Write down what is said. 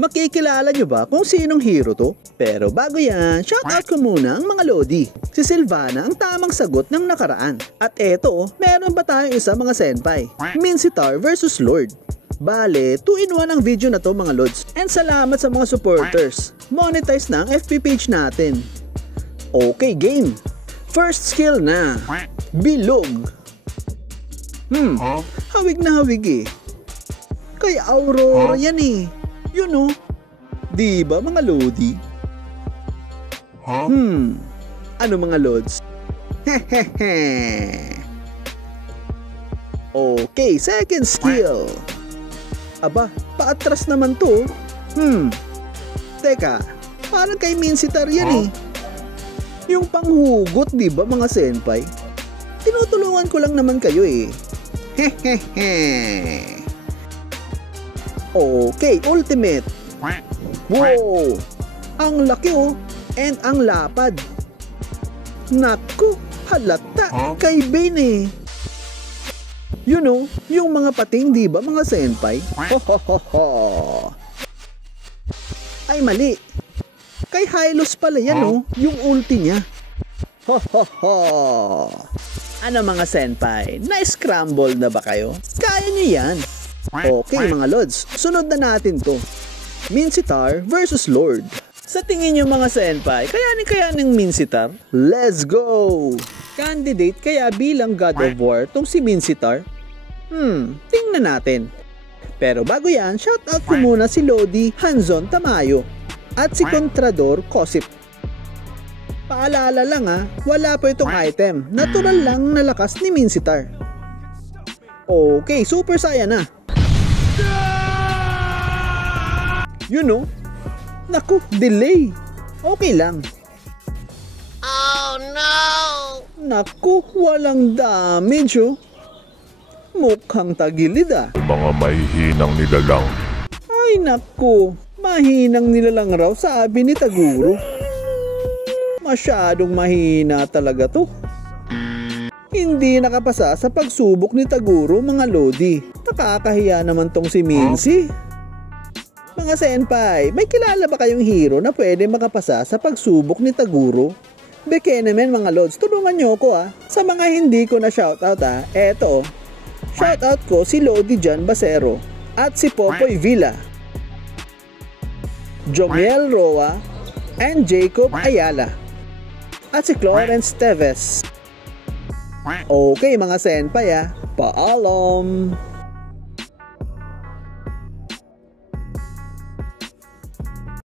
Makikilala nyo ba kung sinong hero to? Pero bago yan, shoutout ko muna ang mga Lodi. Si Sylvana ang tamang sagot ng nakaraan. At eto, meron pa tayong isa mga senpai. Mincetar versus Lord. Bale, 2-in-1 ang video na to mga Lods. And salamat sa mga supporters. Monetize na ang FB page natin. Okay, game. First skill na. Bilog. Hawig na hawig eh. Kay Aurora yan eh. You know. Diba mga Lodi? Ano mga Lods? Okay, second skill. Aba, paatras naman to. Teka, parang kay Mincetar yan eh. Yung panghugot, di ba mga senpai? Tinutulungan ko lang naman kayo eh. Okay, ultimate. Wow, ang laki oh. And ang lapad. Naku, halata kay Bane eh. You know, yung mga pating di ba mga senpai? Ay mali. Kay Hylos pala yan oh, yung ulti niya. Ano mga senpai? Na-scramble na ba kayo? Kaya niyo yan. Okay mga Lods, sunod na natin to. Mincetar versus Lord. Sa tingin niyo mga senpai, kayanin Mincetar? Let's go! Candidate kaya bilang God of War tong si Mincetar? Tingnan natin. Pero bago yan, shoutout ko muna si Lodi Hanzon Tamayo at si Contrador Cosip. Paalala lang wala po itong item. Natural lang na lakas ni Mincetar. Okay, Super Saiyan na. You know, naku, delay. Okay lang. Oh no! Naku, walang damage oh. Mukhang tagilid Mga mahihinang nilalang. Ay naku, mahinang nilalang raw sabi ni Taguro. Masyadong mahina talaga to. Hindi nakapasa sa pagsubok ni Taguro mga Lodi. Nakakahiya naman tong si Mincy. Mga senpai, may kilala ba kayong hero na pwede makapasa sa pagsubok ni Taguro? Beke naman mga Lods, tulungan nyo ko Sa mga hindi ko na shoutout eto shoutout ko si Lodi Jan Basero at si Popoy Villa, Jomiel Roa and Jacob Ayala at si Clarence Teves. Okay mga senpai paalam!